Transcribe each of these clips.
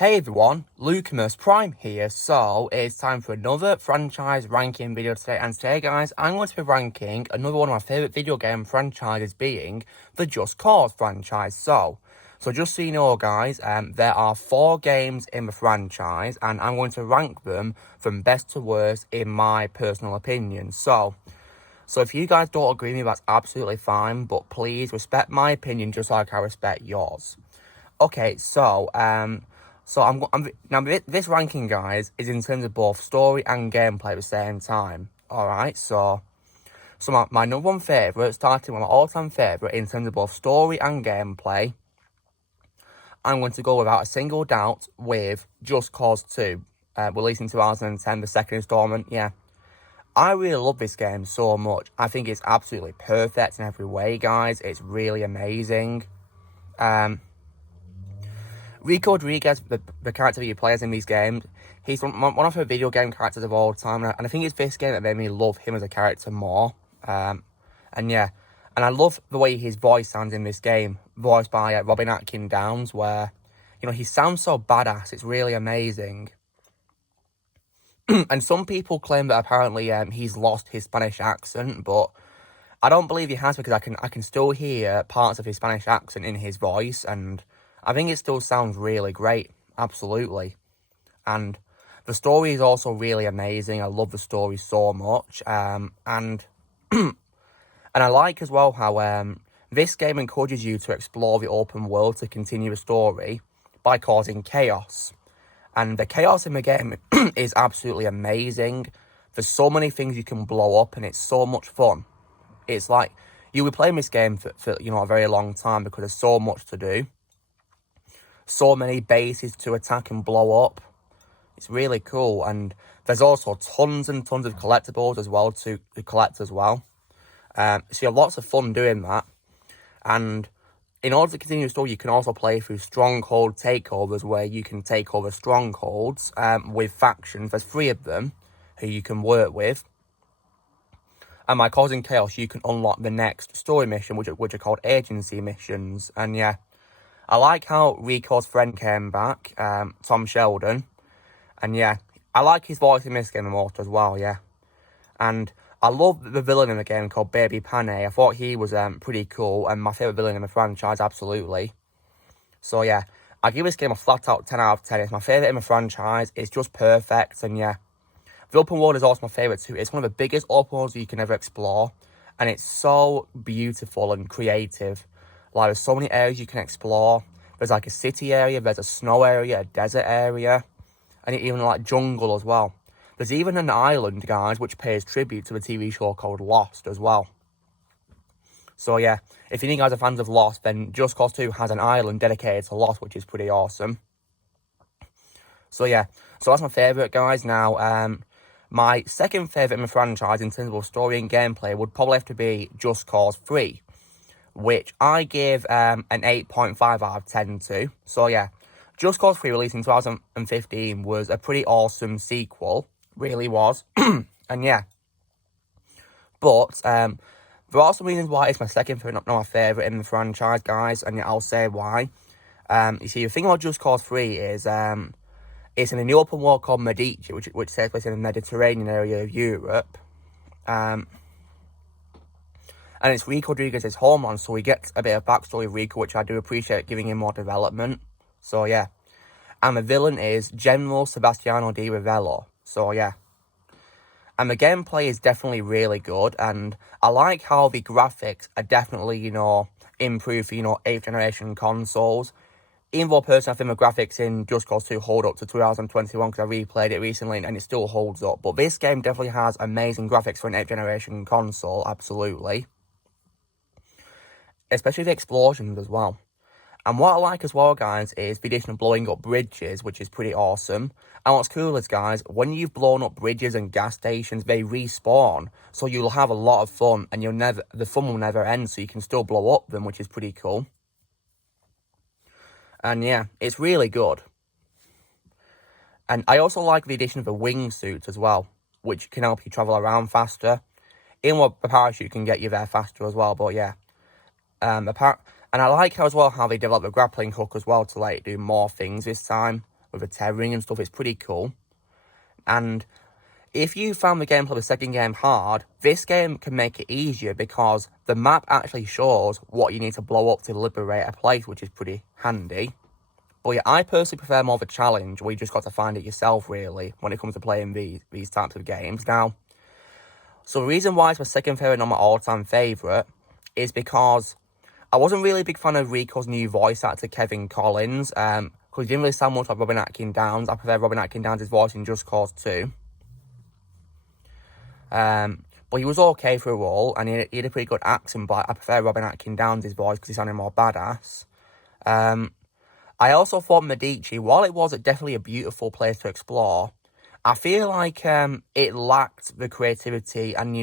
Hey everyone, Lucamus Prime here. So it's time for another franchise ranking video today, and today guys I'm going to be ranking another one of my favourite video game franchises, being the Just Cause franchise. So just so you know guys, there are 4 games in the franchise and I'm going to rank them from best to worst in my personal opinion. So if you guys don't agree with me, that's absolutely fine, but please respect my opinion just like I respect yours. Okay, now this ranking, guys, is in terms of both story and gameplay at the same time. Alright, so my number one favourite, starting with my all-time favourite in terms of both story and gameplay, I'm going to go without a single doubt with Just Cause 2, released in 2010, the second installment. Yeah, I really love this game so much. I think it's absolutely perfect in every way, guys. It's really amazing. Rico Rodriguez, the character that you play as in these games, he's one of my video game characters of all time, and I think it's this game that made me love him as a character more. And I love the way his voice sounds in this game, voiced by Robin Atkin Downes, where, he sounds so badass. It's really amazing. And some people claim that apparently he's lost his Spanish accent, but I don't believe he has, because I can still hear parts of his Spanish accent in his voice, and I think it still sounds really great, absolutely. And the story is also really amazing. I love the story so much. And I like as well how this game encourages you to explore the open world to continue the story by causing chaos. And the chaos in the game is absolutely amazing. There's so many things you can blow up, and it's so much fun. It's like you'll be playing this game for a very long time, because there's so much to do. So many bases to attack and blow up. It's really cool. And there's also tons and tons of collectibles as well to collect as well. So you have lots of fun doing that. And in order to continue the story, you can also play through stronghold takeovers, where you can take over strongholds with factions. There's 3 of them who you can work with. And by causing chaos, you can unlock the next story mission, which are called agency missions. And yeah, I like how Rico's friend came back, Tom Sheldon. And yeah, I like his voice in this game the most as well, yeah. And I love the villain in the game called Baby Pane. I thought he was pretty cool, and my favourite villain in the franchise, absolutely. So yeah, I give this game a flat out 10 out of 10. It's my favourite in the franchise. It's just perfect, and yeah. The open world is also my favourite too. It's one of the biggest open worlds you can ever explore, and it's so beautiful and creative. Like, there's so many areas you can explore. There's like a city area, there's a snow area, a desert area, and even like jungle as well. There's even an island, guys, which pays tribute to the TV show called Lost as well. So yeah, if you guys are fans of Lost, then Just Cause 2 has an island dedicated to Lost, which is pretty awesome. So yeah, so that's my favourite, guys. Now, my second favourite in the franchise in terms of story and gameplay would probably have to be Just Cause 3. Which I give an 8.5 out of 10 to. So yeah, Just Cause 3, released in 2015, was a pretty awesome sequel. Really was. And yeah. But there are some reasons why it's my second favourite, not my favourite in the franchise, guys. And yeah, I'll say why. You see, the thing about Just Cause 3 is it's in a new open world called Medici, which takes place in the Mediterranean area of Europe. And it's Rico Rodriguez's homeland, so we get a bit of backstory of Rico, which I do appreciate, giving him more development. So yeah. And the villain is General Sebastiano Di Ravello. So yeah. And the gameplay is definitely really good, and I like how the graphics are definitely, improved for, 8th generation consoles. Even though personally I think the graphics in Just Cause 2 hold up to 2021, because I replayed it recently and it still holds up. But this game definitely has amazing graphics for an 8th generation console, absolutely. Especially the explosions as well. And what I like as well, guys, is the addition of blowing up bridges, which is pretty awesome. And what's cool is, guys, when you've blown up bridges and gas stations, they respawn. So you'll have a lot of fun, and the fun will never end, so you can still blow up them, which is pretty cool. And yeah, it's really good. And I also like the addition of the wingsuit as well, which can help you travel around faster. Even though a parachute can get you there faster as well, but yeah. And I like how they develop the grappling hook as well to do more things this time. with the terroring and stuff. It's pretty cool. And if you found the gameplay of the second game hard, this game can make it easier because the map actually shows what you need to blow up to liberate a place, which is pretty handy. But yeah, I personally prefer more of a challenge where you just got to find it yourself, really, when it comes to playing these types of games. Now, so the reason why it's my second favourite, not my all-time favourite, is because I wasn't really a big fan of Rico's new voice actor, Kevin Collins, because he didn't really sound much like Robin Atkin Downes. I prefer Robin Atkin Downes' voice in Just Cause 2. But he was okay for a role, and he had a pretty good accent, but I prefer Robin Atkin Downes' voice because he sounded more badass. I also thought Medici, while it was definitely a beautiful place to explore, I feel like it lacked the creativity and,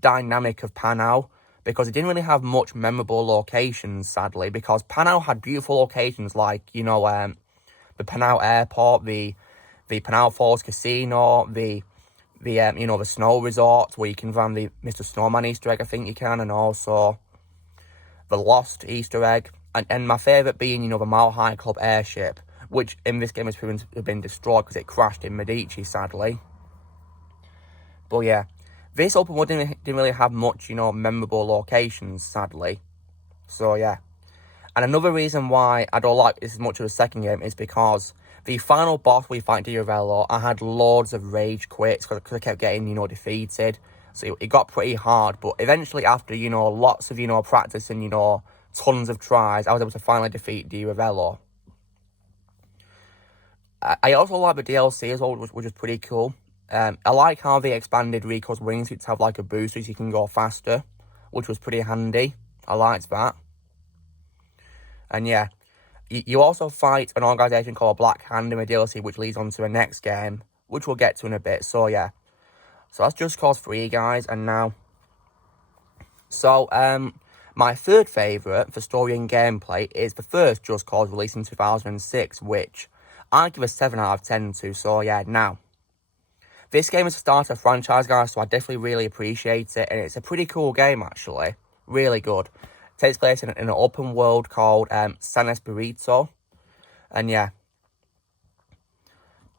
dynamic of Panau, because it didn't really have much memorable locations, sadly, because Panau had beautiful locations like, the Panau Airport, the Panau Falls Casino, the snow resort where you can find the Mr. Snowman Easter egg, I think you can, and also the Lost Easter egg. And my favourite being, the Mile High Club airship, which in this game has proven to have been destroyed because it crashed in Medici, sadly. But yeah, this open world didn't really have much, memorable locations, sadly. So yeah. And another reason why I don't like this as much of the second game is because the final boss we fight Diavello, I had loads of rage quits because I kept getting, defeated. So it got pretty hard, but eventually after, lots of, practice and, tons of tries, I was able to finally defeat Diavello. I also like the DLC as well, which is pretty cool. I like how they expanded Rico's wingsuit to have like a booster so you can go faster, which was pretty handy. I liked that. And yeah, you also fight an organisation called Black Hand in the DLC, which leads on to the next game, which we'll get to in a bit. So yeah, so that's Just Cause 3, guys. And now, so my third favourite for story and gameplay is the first Just Cause released in 2006, which I give a 7 out of 10 to. So yeah, now, this game is the start of a franchise, guys, so I definitely really appreciate it, and it's a pretty cool game, actually. Really good. It takes place in an open world called San Espirito, and yeah.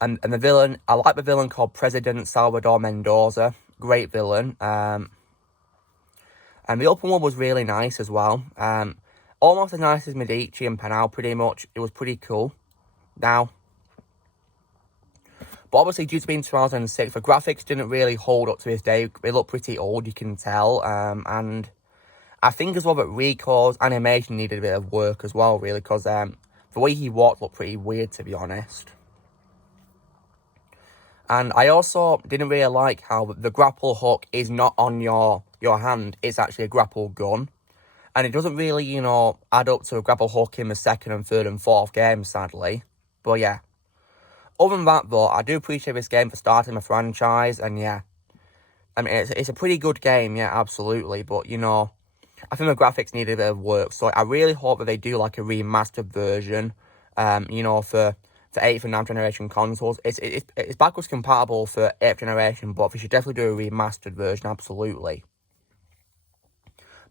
And the villain, I like the villain called President Salvador Mendoza. Great villain. And the open world was really nice as well. Almost as nice as Medici and Panau, pretty much. It was pretty cool. Now, but obviously, due to being 2006, the graphics didn't really hold up to this day. They look pretty old, you can tell. And I think as well that Rico's animation needed a bit of work as well, really, because the way he walked looked pretty weird, to be honest. And I also didn't really like how the grapple hook is not on your hand. It's actually a grapple gun. And it doesn't really, add up to a grapple hook in the second and third and fourth game, sadly. But yeah. Other than that, though, I do appreciate this game for starting the franchise. And yeah, I mean, it's a pretty good game, yeah, absolutely. But, I think the graphics need a bit of work. So I really hope that they do like a remastered version, for 8th and 9th generation consoles. It's backwards compatible for 8th generation, but they should definitely do a remastered version, absolutely.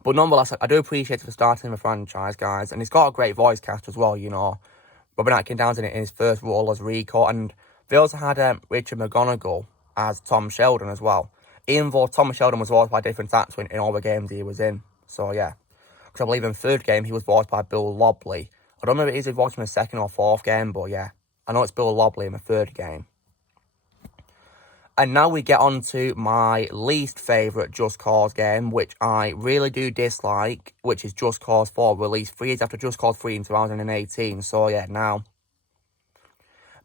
But nonetheless, I do appreciate it for starting the franchise, guys. And it's got a great voice cast as well, Robin Atkin Downes in his first role as Rico. And they also had Richard McGonagle as Tom Sheldon as well. Even though Tom Sheldon was voiced by a different actor in all the games he was in. So yeah. Because I believe in the third game, he was voiced by Bill Lobley. I don't know if it is voiced in the second or fourth game, but yeah. I know it's Bill Lobley in the third game. And now we get on to my least favourite Just Cause game, which I really do dislike, which is Just Cause 4, released 3 years after Just Cause 3 in 2018. So yeah, now,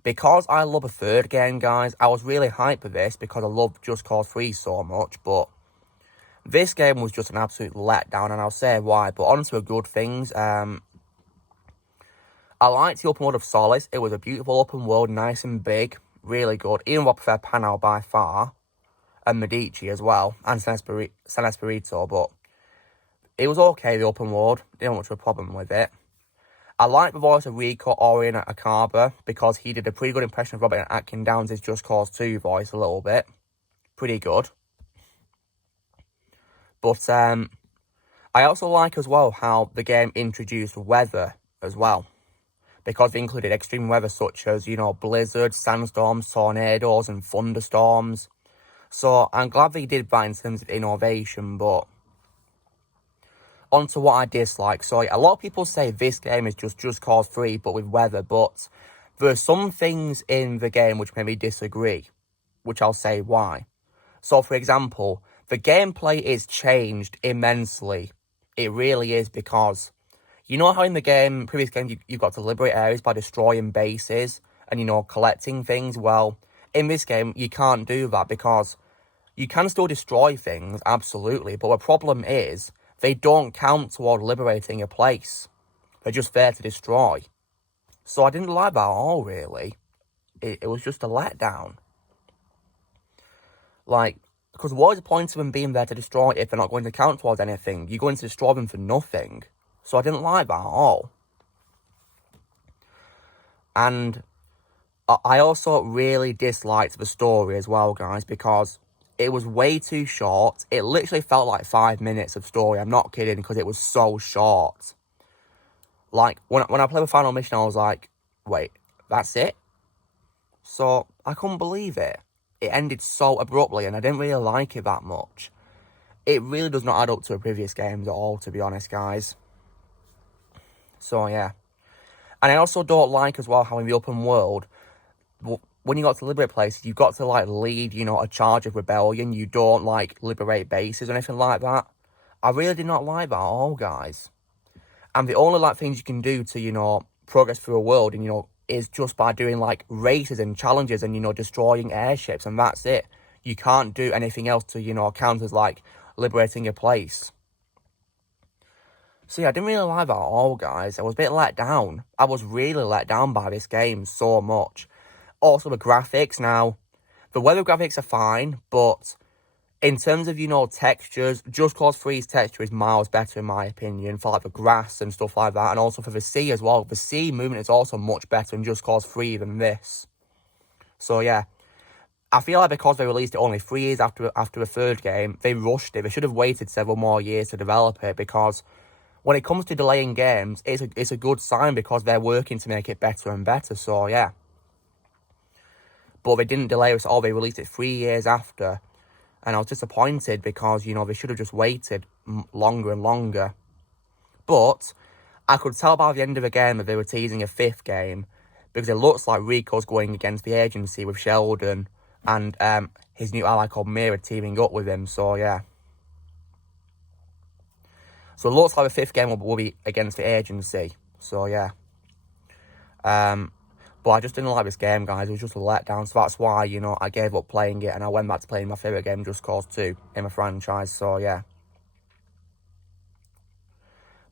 because I love a third game, guys, I was really hyped for this because I love Just Cause 3 so much, but this game was just an absolute letdown, and I'll say why. But on to the good things. I liked the open world of Solace. It was a beautiful open world, nice and big. Really good. Even though I prefer Panau by far. And Medici as well. And San Espirito. But it was okay, the open world. Didn't have much of a problem with it. I like the voice of Rico Orion Akaba. Because he did a pretty good impression of Robert Atkin Downes' Just Cause 2 voice a little bit. Pretty good. But I also like as well how the game introduced weather as well. because they included extreme weather such as, you know, blizzards, sandstorms, tornadoes and thunderstorms. So I'm glad they did that in terms of innovation, but on to what I dislike. So a lot of people say this game is Just Cause 3, but with weather, but there are some things in the game which made me disagree, which I'll say why. So, for example, the gameplay is changed immensely. It really is, because you know how in the game, previous games, you've got to liberate areas by destroying bases and, you know, collecting things? Well, in this game, you can't do that because you can still destroy things, absolutely, but the problem is they don't count toward liberating a place. They're just there to destroy. So I didn't like that at all, really. It was just a letdown. Like, because what is the point of them being there to destroy if they're not going to count towards anything? You're going to destroy them for nothing. So I didn't like that at all. And I also really disliked the story as well, guys, because it was way too short. It literally felt like 5 minutes of story. I'm not kidding, because it was so short. Like, when I played the final mission, I was like, wait, that's it? So I couldn't believe it. It ended so abruptly, and I didn't really like it that much. It really does not add up to the previous games at all, to be honest, guys. So, yeah. And I also don't like, as well, how in the open world, when you got to liberate places, you've got to, like, lead, you know, a charge of rebellion. You don't, like, liberate bases or anything like that. I really did not like that at all, guys. And the only, like, things you can do to, you know, progress through a world, and, you know, is just by doing, like, races and challenges and, you know, destroying airships, and that's it. You can't do anything else to, you know, count as, like, liberating a place. So, yeah, I didn't really like that at all, guys. I was a bit let down. I was really let down by this game so much. Also, the graphics. Now, the weather graphics are fine, but in terms of, you know, textures, Just Cause 3's texture is miles better, in my opinion, for, like, the grass and stuff like that, and also for the sea as well. The sea movement is also much better in Just Cause 3 than this. So, yeah. I feel like because they released it only 3 years after the third game, they rushed it. They should have waited several more years to develop it, because when it comes to delaying games, it's a good sign, because they're working to make it better and better, so, yeah. But they didn't delay us at all. They released it 3 years after. And I was disappointed because, you know, they should have just waited longer and longer. But I could tell by the end of the game that they were teasing a 5th game, because it looks like Rico's going against the agency with Sheldon and his new ally called Mira teaming up with him. So, yeah. So it looks like the 5th game will be against the agency. So, yeah. But I just didn't like this game, guys. It was just a letdown. So that's why, you know, I gave up playing it and I went back to playing my favourite game, Just Cause 2, in my franchise. So, yeah.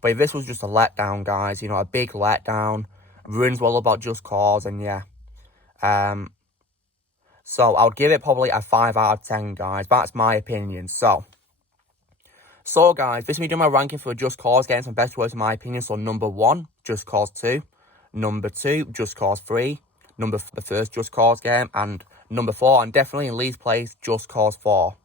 But this was just a letdown, guys. You know, a big letdown. Ruins well about Just Cause, and yeah. So I would give it probably a 5 out of 10, guys. That's my opinion. So guys, this is me doing my ranking for Just Cause games and best worst in my opinion. So number 1, Just Cause 2. Number 2, Just Cause 3. The first Just Cause game. And number 4, and definitely in least place, Just Cause 4.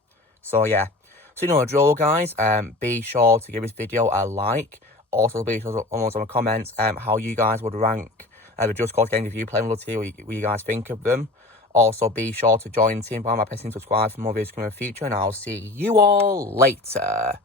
So yeah. So you know the drill, guys. Be sure to give this video a like. Also be sure to almost on the comments how you guys would rank the Just Cause games if you play them. Let's hear what you guys think of them. Also be sure to join Team Prime by pressing subscribe for more videos coming in the future. And I'll see you all later.